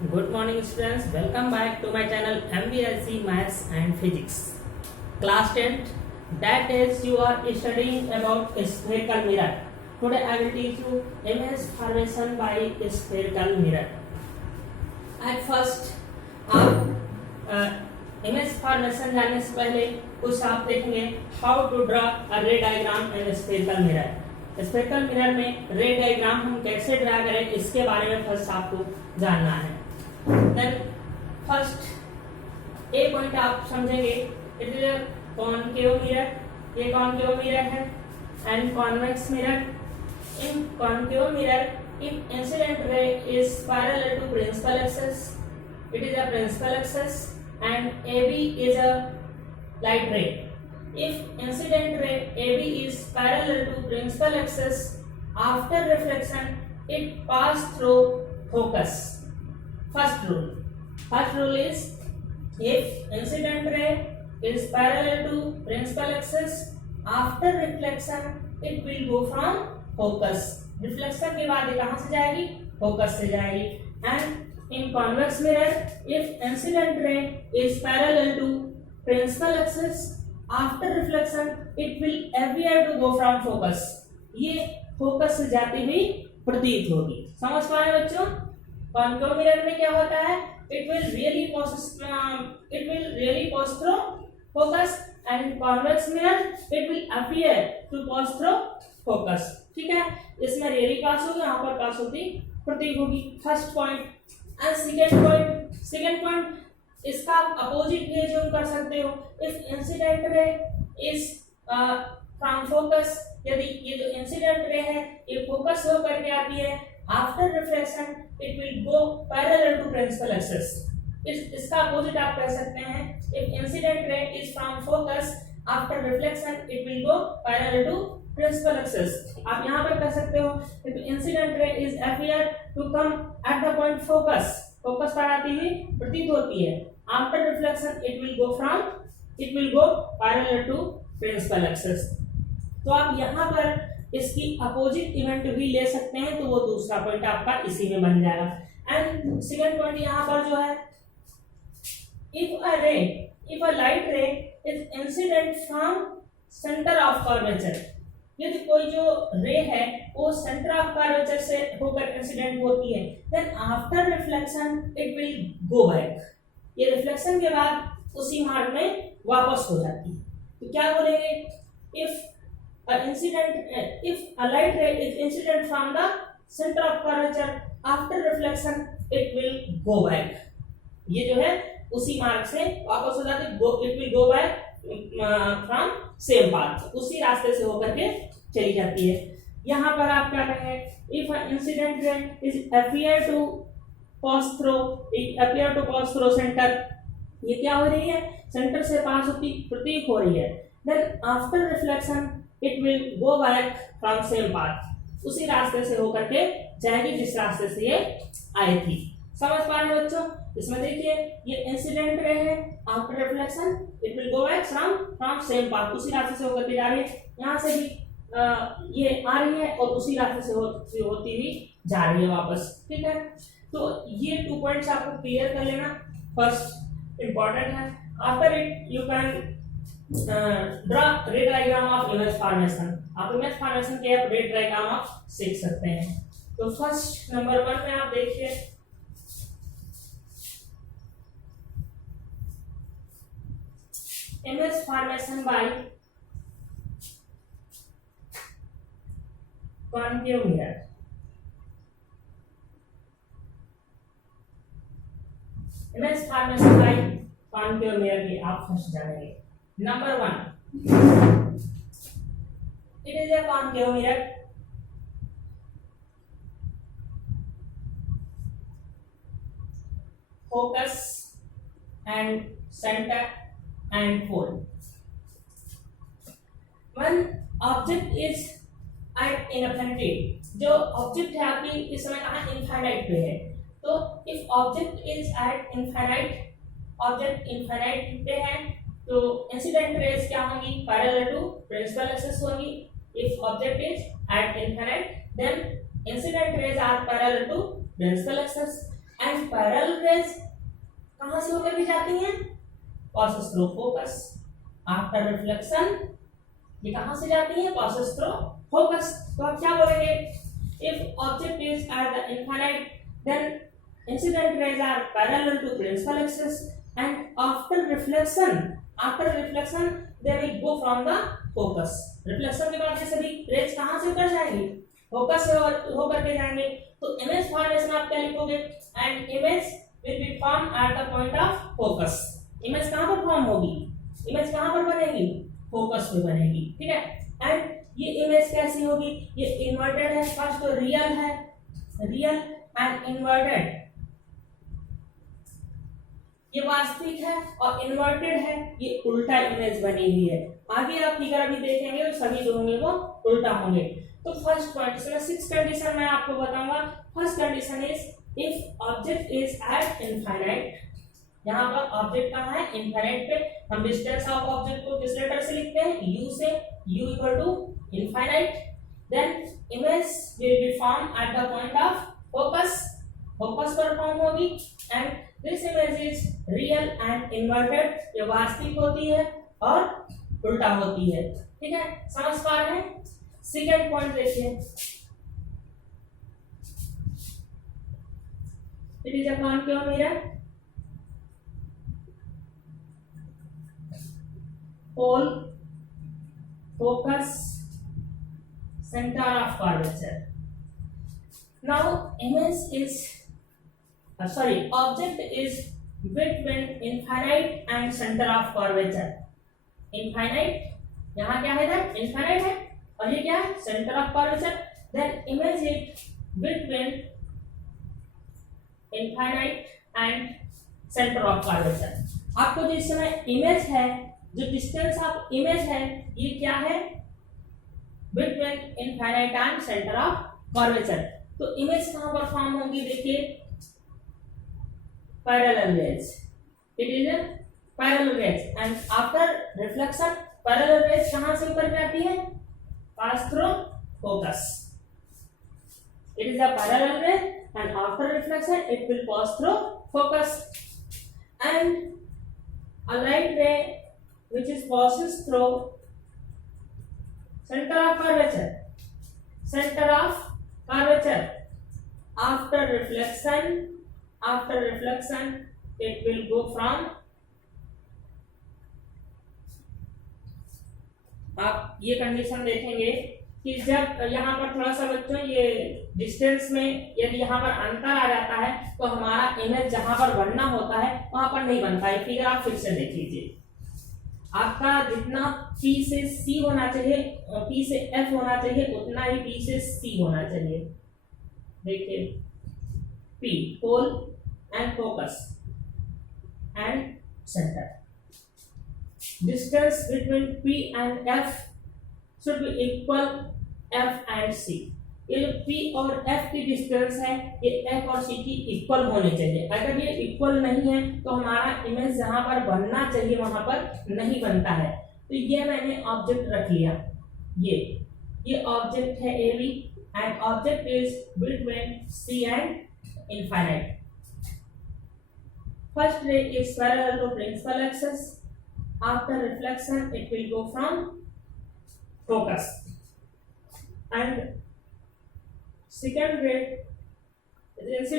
Good morning students, welcome back to my channel MVLC Maths and Physics. Class 10, that is you are studying about spherical mirror. Today I will teach you image formation by spherical mirror. At first आप image formation जानने से पहले कुछ आप देखेंगे how to draw a ray diagram in spherical mirror. Spherical mirror में ray diagram हम कैसे ड्रा करें इसके बारे में फर्स्ट आपको जानना है। देन फर्स्ट ए पॉइंट आप समझेंगे, it is a concave mirror, ये कॉनकेव मिरर है and convex mirror. In concave mirror if incident ray is parallel to principal axis, it is a principal axis and AB is a light ray. If incident ray AB is parallel to principal axis, after reflection it pass through focus. First rule is if incident ray is parallel to principal axis, after reflection it will go from focus. Reflection के बाद ये कहाँ से जाएगी? Focus से जाएगी। And in convex mirror, if incident ray is parallel to principal axis, after reflection it will appear to go from focus. ये focus से जाती हुई प्रतीत होगी। समझ पा रहे बच्चों? कॉनकेव मिरर में क्या होता है? It will really pass through focus, and in convex mirror it will appear to pass through focus. ठीक है? इसमें really पास होगी, यहाँ पर पास होती प्रतीत होगी। First point and second point इसका अपोजिट भी यूज कर सकते हो। If incident ray is from focus, यदि ये जो इंसिडेंट रे है ये फोकस हो करके आती है, after reflection it will go parallel to principal axis. इसका अपोजिट आप कह सकते हैं, if incident ray is from focus, after reflection it will go parallel to principal axis. आप यहाँ पर कह सकते हो if incident ray is appear to come at the point focus, focus पर आती हुई प्रतीत होती है, after reflection it will go parallel to principal axis. तो आप यहाँ पर इसकी अपोजिट इवेंट भी ले सकते हैं, तो वो दूसरा पॉइंट आपका इसी में बन जाएगा। एंड सेकंड पॉइंट यहाँ पर जो है, इफ अ लाइट रे is incident from centre of curvature, यदि कोई जो रे है वो सेंटर ऑफ कर्वेचर से होकर इंसिडेंट होती है, then after reflection it will go back. ये रिफ्लेक्शन के बाद उसी मार्ग में वापस हो जाती है। तो क्या बोलेंगे? इफ अ लाइट रे is incident from the centre of curvature, after reflection it will go back. ये जो है उसी मार्ग से वापस हो जाती है, it will go back from same path, उसी रास्ते से होकर के चली जाती है। यहाँ पर आप क्या कहेंगे? If incident ray is appear to pass through centre, ये क्या हो रही है? सेंटर से पास होती प्रतीक हो रही है। Then after reflection it will go back from same path, उसी रास्ते से होकर के जाएगी जिस रास्ते से ये आई थी। समझ पा रहे बच्चों? इसमें देखिए ये इंसिडेंट रे है, after reflection it will go back from same path, उसी रास्ते से होकर के जा रही है। यहाँ से भी ये आ रही है और उसी रास्ते से होती हुई जा रही है वापस। ठीक है, तो ये 2 पॉइंट्स आपको क्लियर कर लेना, फर्स्ट इंपॉर्टेंट है। After it you can draw रे डायग्राम ऑफ इमेज फॉर्मेशन। आप इमेज फॉर्मेशन के रे डायग्राम आप सीख सकते हैं। तो फर्स्ट नंबर 1 में आप देखिए, image formation by concave mirror। image formation by concave mirror की आप फर्स्ट जानेंगे। Number 1, it is a concave mirror। focus and center and pole। One object is at infinity, जो ऑब्जेक्ट है आपकी इस समय कहाँ इनफाइनाइट पे है, तो if object is at infinite पे है तो इंसिडेंट रेज क्या होंगी? पैरेलल टू प्रिंसिपल एक्सिस होगी। If object is at infinite then incident rays are parallel to principal axis. And parallel rays कहां से होकर के जाती हैं? passes through focus after reflection, ये कहां से जाती है? passes through focus। तो आप क्या बोलेंगे? if object is at the infinite then incident rays are parallel to principal axis and after reflection they will go from the focus। reflection के बाद ये सभी रेज कहां से होकर जाएंगे? फोकस से होकर के जाएंगे। तो इमेज फॉर्मेशन आप क्या लिखोगे? And image will be form at the point of focus. Image कहां पर फॉर्म होगी? इमेज कहां पर बनेगी? फोकस पे बनेगी, ठीक है। एंड ये इमेज कैसी होगी? ये इन्वर्टेड है, फर्स्ट तो रियल है, रियल एंड इन्वर्टेड, ये वास्तविक है और इन्वर्टेड है, ये उल्टा इमेज बनी हुई है। आगे आप फिगर अभी देखेंगे तो सभी जो होंगे वो उल्टा होंगे। तो फर्स्ट पॉइंट, इसमें 6 कंडीशन मैं आपको बताऊंगा। First condition is if object is at infinite, यहाँ पर ऑब्जेक्ट कहाँ है? इनफाइनाइट पे। हम डिस्टेंस ऑफ ऑब्जेक्ट को किस लेटर से लिखते हैं? u से, u equal to infinite. Then image will be form at the point of focus, focus पर फॉर्म होगी। And this image is real and inverted, ये वास्तविक होती है और उल्टा होती है, ठीक है। समझ पा रहे हैं? सेकेंड पॉइंट देखिए, इट इज अपॉन क्यों मेरा पोल focus center of curvature। Now image is object is between infinite and center of curvature। infinite यहाँ क्या है इधर? infinite है और ये क्या है? center of curvature। then image is between infinite and center of curvature। आपको जो इस समय इमेज है, जो डिस्टेंस ऑफ इमेज है, ये क्या है? Between infinite and centre of curvature. तो इमेज कहां पर फॉर्म होगी? देखिए parallel raise, it is a parallel raise and after reflection parallel rays कहां से ऊपर जाती है? पास through focus. It is a parallel raise and after reflection it will pass through focus. And a light ray which is passes through center of curvature, center of curvature, after reflection it will go from, आप ये condition देखेंगे कि जब यहाँ पर थोड़ा सा बच्चों ये डिस्टेंस में यदि यहाँ पर अंतर आ जाता है तो हमारा इमेज जहां पर बनना होता है वहां पर नहीं बनता है। फिगर आप फिर से देख लीजिए, आपका जितना P से C होना चाहिए, P से F होना चाहिए, उतना ही P से C होना चाहिए। देखिए P pole and focus and centre, distance between P and F should be equal F and C। ये जो P और F की डिस्टेंस है ये F और C की इक्वल होनी चाहिए। अगर ये इक्वल नहीं है तो हमारा इमेज जहां पर बनना चाहिए वहां पर नहीं बनता है। तो ये मैंने ऑब्जेक्ट रख लिया, ये ऑब्जेक्ट है AB and object is between C and infinite. First ray is parallel to principal axis, after reflection it will go from focus and second ray is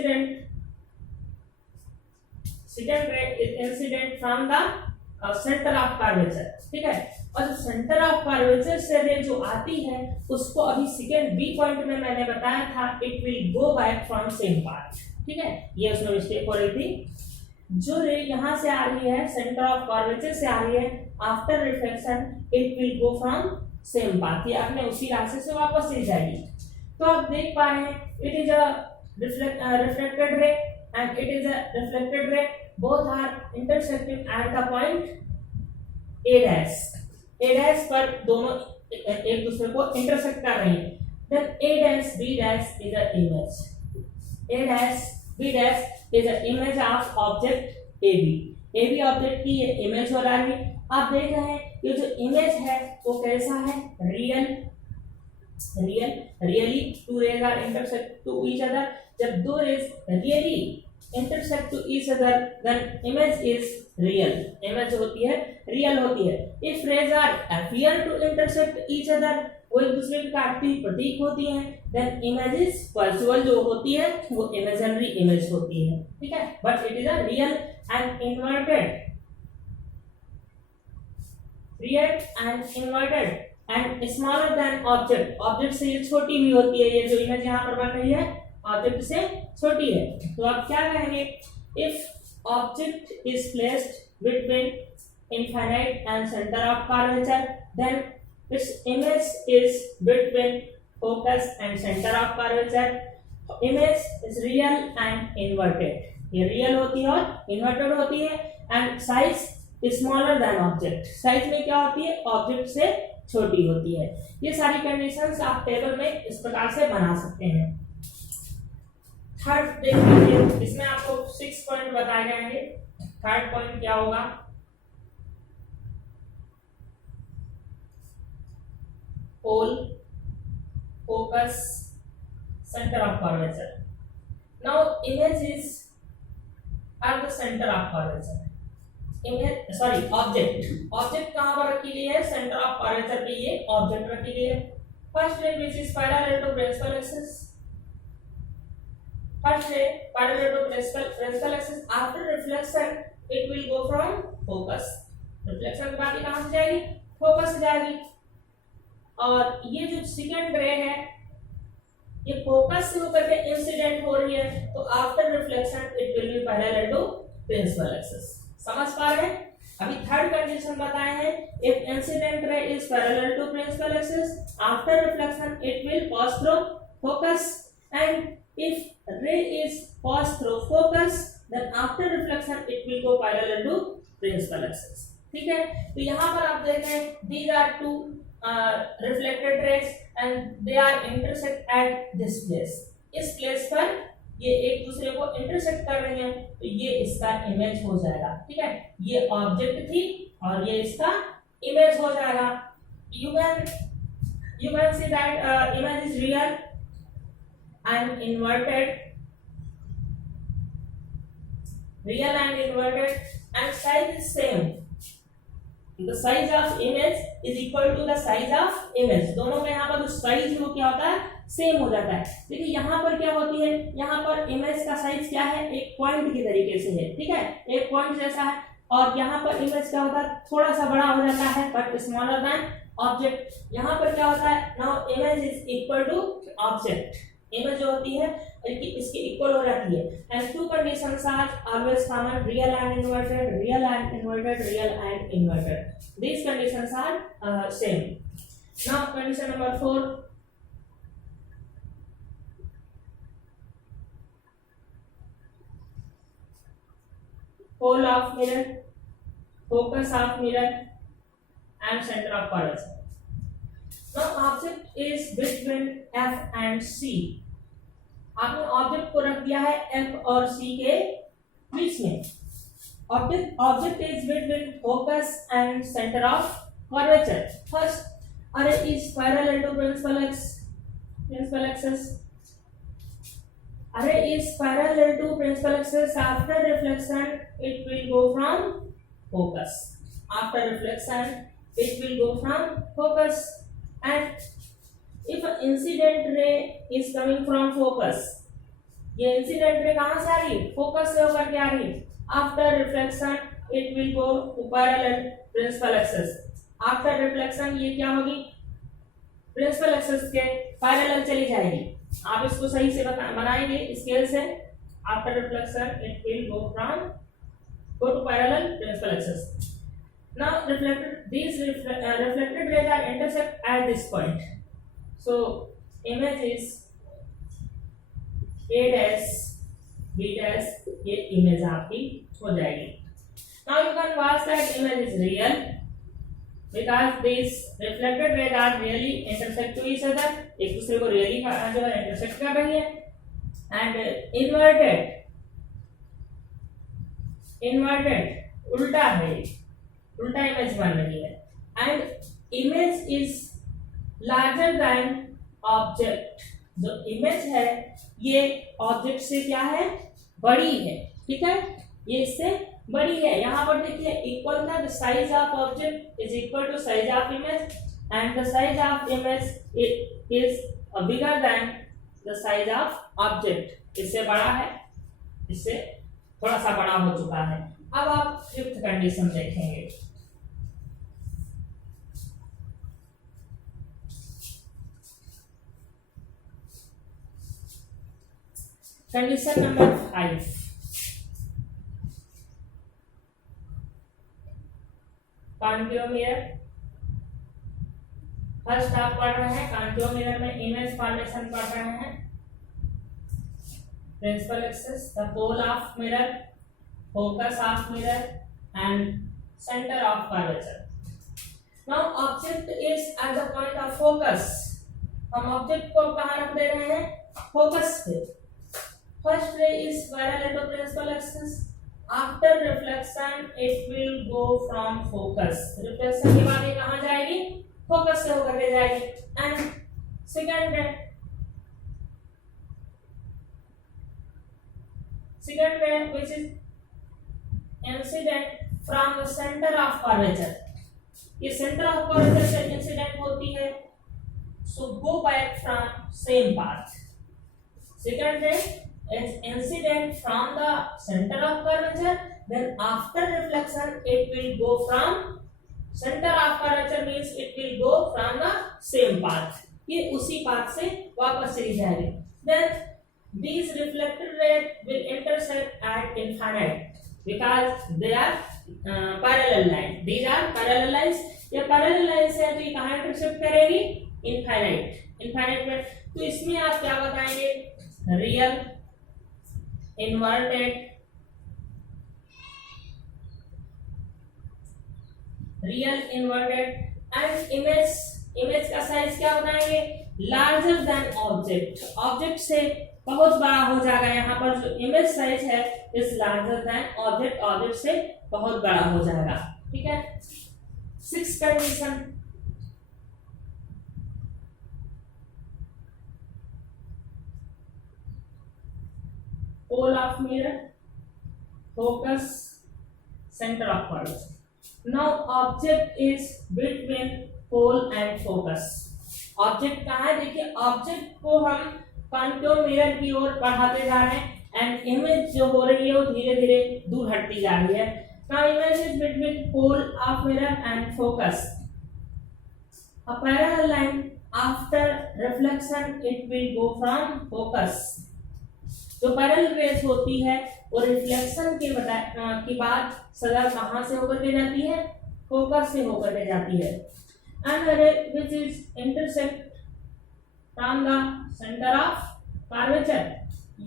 incident from the center of curvature, ठीक है। और जो centre of curvature से रे जो आती है उसको अभी सेकेंड बी पॉइंट में मैंने बताया था, it will go back from same path, ठीक है। ये उसमें मिस्टेक हो रही थी। जो रे यहाँ से आ रही है सेंटर ऑफ कर्वेचर से आ रही है, after reflection it will go from same path, ये आपने उसी रास्ते से वापस चली जाएगी। तो आप देख पा रहे हैं it is a reflected ray and it is a reflected ray, both are intersecting at the point A dash पर दोनों एक दूसरे को इंटरसेक्ट कर रही हैं। Then A dash B dash is a image, A dash B dash is a image of object AB object की ये इमेज हो रहा है। आप देख रहे हैं ये जो इमेज है वो कैसा है? Really two rays are intersect to each other. जब दो rays really intersect to each other, then image is real. Image होती है real होती है. If rays are appear to intersect each other, वो एक दूसरे के काटती हुई प्रतीक होती हैं, then image is virtual जो होती है वो imaginary image होती है, ठीक है, but it is a real and inverted, and smaller than object. Object से ये छोटी भी होती है, ये जो इमेज यहाँ पर बन रही है ऑब्जेक्ट से छोटी है. तो आप क्या कहेंगे? If object is placed between infinite and centre of curvature, then its image is between focus and centre of curvature. Image is real and inverted. ये रियल होती है और इन्वर्टेड होती है. And size smaller than object. Size में क्या होती है? ऑब्जेक्ट से छोटी होती है. ये सारी कंडीशंस आप टेबल में इस प्रकार से बना सकते हैं. थर्ड देख लीजिए, इसमें आपको 6 पॉइंट बताए जाएंगे. थर्ड पॉइंट क्या होगा? Pole, focus, centre of curvature. Now images are the centre of curvature. Image sorry object. Object कहां पर रखी गई है? सेंटर ऑफ कर्वेचर पे ये ऑब्जेक्ट रखी गई है. First ray which is parallel to principal axis. First ray parallel to principal axis. After reflection it will go from focus. Reflection के बाद ये कहां से जाएगी? फोकस से जाएगी. और ये जो सेकंड रे है ये फोकस से होकर के इंसिडेंट हो रही है, तो after reflection it will be parallel to principal axis. समझ पा रहे हैं? अभी थर्ड कंडीशन बताए हैं. If incident ray is parallel to principal axis, after reflection it will pass through focus, and if ray is pass through focus then after reflection it will go parallel to principal axis. ठीक है, तो यहां पर आप देखें these are two reflected rays and they are intersect at this place. इस place पर ये एक दूसरे को इंटरसेक्ट कर रहे हैं, तो ये इसका इमेज हो जाएगा. ठीक है, ये ऑब्जेक्ट थी और ये इसका इमेज हो जाएगा. You can see that image is real and inverted, and size is same. The size of image is equal to the size of image. दोनों में यहाँ पर जो साइज वो क्या होता है? सेम हो जाता है. देखिए यहाँ पर क्या होती है? यहाँ पर इमेज का साइज क्या है? एक पॉइंट की तरीके से है. ठीक है, एक पॉइंट जैसा है. और यहाँ पर इमेज क्या होता है? थोड़ा सा बड़ा हो जाता है बट स्मॉलर देन ऑब्जेक्ट. यहाँ पर क्या होता है? Now image is equal to object. Image जो होती है इसके इक्वल हो जाती है. And two conditions are always common, real and inverted, real and inverted, real and inverted. These conditions are same. Now condition number 4. Pole of mirror, focus of mirror, and center of curvature. Now object is between F and C. आपने object को रख दिया है F और C के बीच में. Object is between focus and center of curvature. First, array is parallel to principal axis. Array is parallel to principal axis. After reflection, it will go from focus. After reflection, it will go from focus. And if an incident ray is coming from focus, ये incident ray कहाँ से आ रही है? Focus से होकर के आ रही है. After reflection, it will go to parallel principal axis. After reflection, ये क्या होगी? Principal axis के parallel चली जाएगी. आप इसको सही से बनाएंगे स्केल से. After reflection, it will go to parallel principal axis. Now, these reflected rays are intersect at this point. So, image is A dash, B dash, ये इमेज आपकी हो जाएगी. Now you can watch that image is real because these reflected rays are really intersect to each other. एक दूसरे को really जो है intersect कर रही है. And inverted उल्टा है, उल्टा इमेज बन रही है. And image is larger than object. जो इमेज है ये ऑब्जेक्ट से क्या है? बड़ी है, ठीक है, ये इससे बड़ी है। यहाँ पर देखिए इक्वल था, the size of object is equal to size of image and the size of image is bigger than the size of object, इससे बड़ा है, इससे थोड़ा सा बड़ा हो चुका है। अब आप फिफ्थ कंडीशन देखेंगे। Condition number 5, concave mirror. First आप पढ़ रहे हैं कॉन्केव मिरर में इमेज फॉर्मेशन पढ़ रहे हैं। Principal axis, the pole of mirror, focus of mirror and centre of curvature. Now object is at the point of focus. हम ऑब्जेक्ट को कहां रख दे रहे हैं? फोकस पे। First ray is parallel to principal axis. After reflection it will go from focus. Reflection के बाद ये कहां जाएगी? फोकस से होकर के जाएगी। एंड सेकंड रे which is incident from the center of curvature. ये center of curvature से incident होती है, so go back from same path. Second ray is incident from the center of curvature, then after reflection it will go from center of curvature, means it will go from the same path. ये उसी path से वापस चली जाएगी। Then these reflected rays will intersect at infinite because they are parallel lines. These are parallel lines. ये parallel lines है तो ये कहाँ इंटरसेक्ट करेगी? इनफाइनाइट में। तो इसमें आप क्या बताएंगे? रियल, इन्वर्टेड, एंड इमेज का साइज क्या बताएंगे? Larger than object. ऑब्जेक्ट से बहुत बड़ा हो जाएगा। यहाँ पर जो इमेज साइज है is larger than object, object से बहुत बड़ा हो जाएगा, ठीक है। 6 condition, pole of mirror, focus, centre of curvature. Now object is between pole and focus. Object कहाँ है? देखिए ऑब्जेक्ट को हम कॉन्केव मिरर की ओर बढ़ाते जा रहे हैं एंड इमेज जो हो रही है वो धीरे धीरे दूर हटती जा रही है। Now image is between pole of mirror and focus. A parallel line after reflection it will go from focus. जो पैरेलल रेज होती है वो रिफ्लेक्शन के बाद सदा कहां से होकर के जाती है? फोकस से होकर के जाती है। एंड रे which is intersect from the centre of curvature.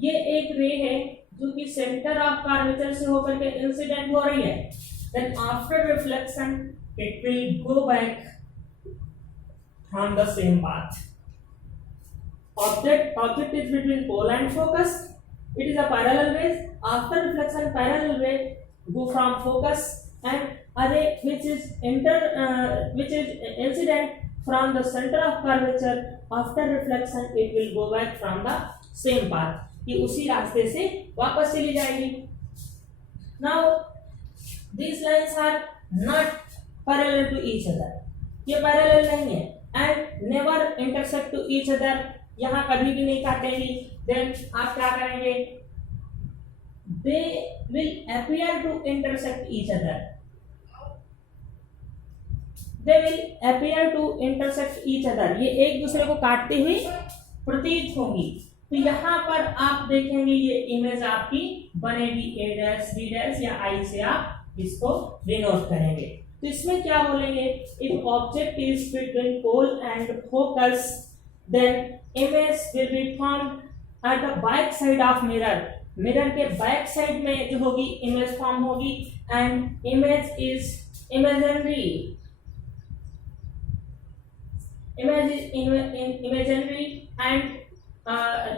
ये एक रे है जो कि सेंटर ऑफ कर्वेचर से होकर के इंसिडेंट हो रही है। Then after reflection it will go back from the same path. Object is between pole and focus. It is a parallel rays. After reflection, parallel ray go from focus, and a ray which is incident from the center of curvature. After reflection, it will go back from the same path. ये उसी रास्ते से वापस चली जाएगी। Now these lines are not parallel to each other. ये parallel नहीं है and never intersect to each other. यहाँ कभी भी नहीं काटेंगी। Then आप क्या करेंगे? They will appear to intersect each other. They will appear to intersect each other. ये एक दूसरे को काटते हुए प्रतीत होंगी। तो यहाँ पर आप देखेंगे ये इमेज आपकी बनेगी a डैश b डैश या I से आप इसको डिनोट करेंगे। तो इसमें क्या बोलेंगे? If object is between pole and focus, then image will be formed at the back side of mirror. Mirror के बैक साइड में जो होगी इमेज फॉर्म होगी and image is imaginary. Imaginary and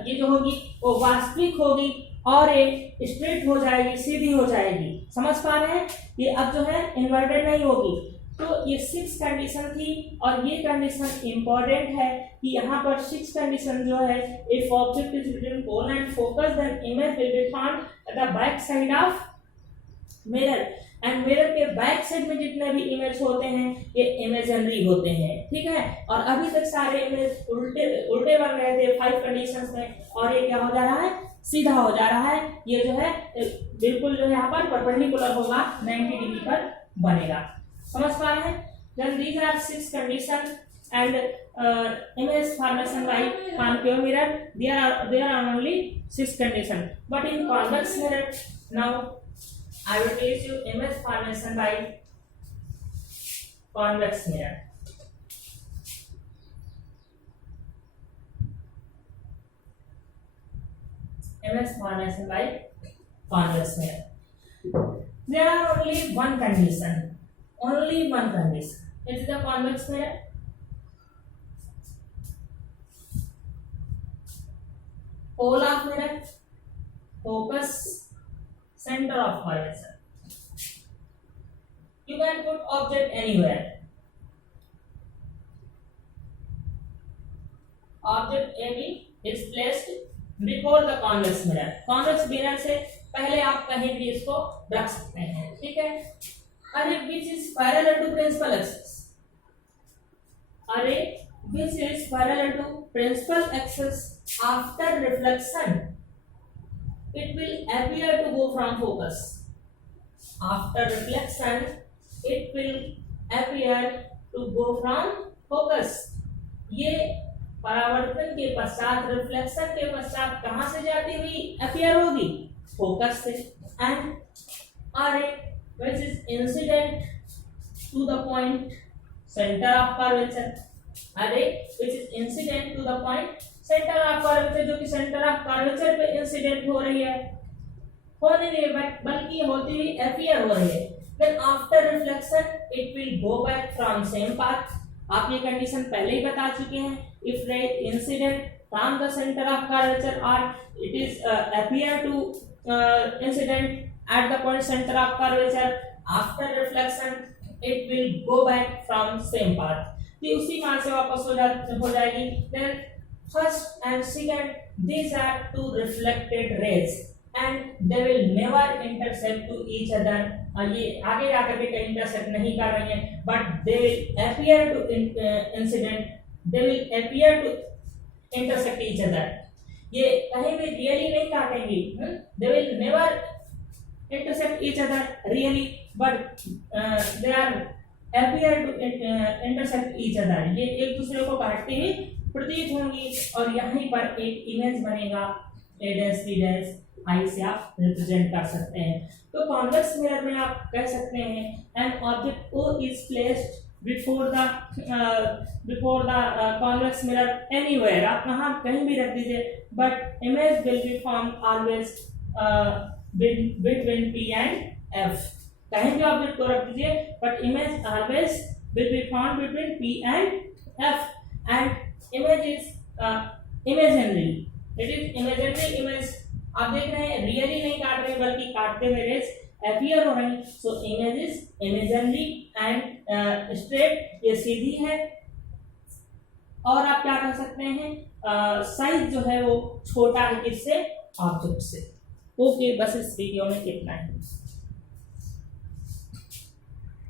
ये जो होगी वो वास्तविक होगी और ये स्ट्रेट हो जाएगी, सीधी हो जाएगी। समझ पा रहे हैं? ये अब जो है इन्वर्टेड नहीं होगी। तो ये 6 कंडीशन थी और ये कंडीशन इंपॉर्टेंट है कि यहाँ पर 6 कंडीशन जो है, if object is between pole and focus then image will be found at the back side of mirror and mirror के बैक साइड में जितने भी इमेज होते हैं ये इमेजिनरी होते हैं, ठीक है। और अभी तक सारे इमेज उल्टे उल्टे बन रहे थे 5 कंडीशंस में, और ये क्या हो जा रहा है, सीधा हो जा रहा है। ये जो है बिल्कुल जो है यहाँ पर परपेंडिकुलर होगा, 90 डिग्री पर बनेगा। समझ पा रहे हैं? Then these are 6 condition and image formation by concave mirror, there are only 6 condition, but in convex mirror now I will teach you image formation by convex mirror. Image formation by convex mirror. There are only one condition. It is the convex mirror. Pole of mirror, focus, center of curvature. You can put object anywhere. Object AB is placed before the convex mirror. Convex mirror से पहले आप कहीं भी इसको रख सकते हैं, ठीक है। Array which is parallel to principal axis. Array which is parallel to principal axis after reflection, it will appear to go from focus. After reflection, it will appear to go from focus. ये परावर्तन के पश्चात, reflection के पश्चात कहाँ से जाती हुई अपीयर होगी, फोकस से। And array which is incident to the point center of curvature, array which is incident to the point center of curvature, जो कि सेंटर ऑफ कर्वेचर पे इंसिडेंट हो रही है, होने नहीं बल्कि होती हुई अपीयर हो रही है। Then after reflection it will go back from same path. आप ये कंडीशन पहले ही बता चुके हैं। If ray incident from the centre of curvature और it is appear to incident at the point centre of curvature, after reflection it will go back from same path. तो उसी मान से वापस हो जाएगी। Then first and second, these are two reflected rays and they will never intersect to each other. और ये आगे जाकर के कहीं इंटरसेक्ट नहीं कर रही हैं, but they will appear to intersect each other. ये कहीं भी रियली नहीं काटेंगी, they will never intersect each other really, but they are appear to intersect each other. ये एक दूसरे को काटती हुई प्रतीत होंगी और यहीं पर एक इमेज बनेगा, a dash b dash, आई से आप रिप्रेजेंट कर सकते हैं। तो कॉन्वेक्स मिरर में आप कह सकते हैं an object O is placed before the convex mirror anywhere, आप कहीं भी रख दीजिए, but image will be formed always between P and F। कहीं भी ऑब्जेक्ट को रख दीजिए, but image always will be formed between P and F, and image is imaginary. It is imaginary image। आप देख रहे हैं रियली नहीं काट रहे बल्कि काटते हुए रेस अपीयर हो रही। So image is imaginary and straight, ये सीधी है। और आप क्या कर सकते हैं, साइज जो है वो छोटा है किससे, ऑब्जेक्ट से। ओके, बस इस वीडियो में इतना ही।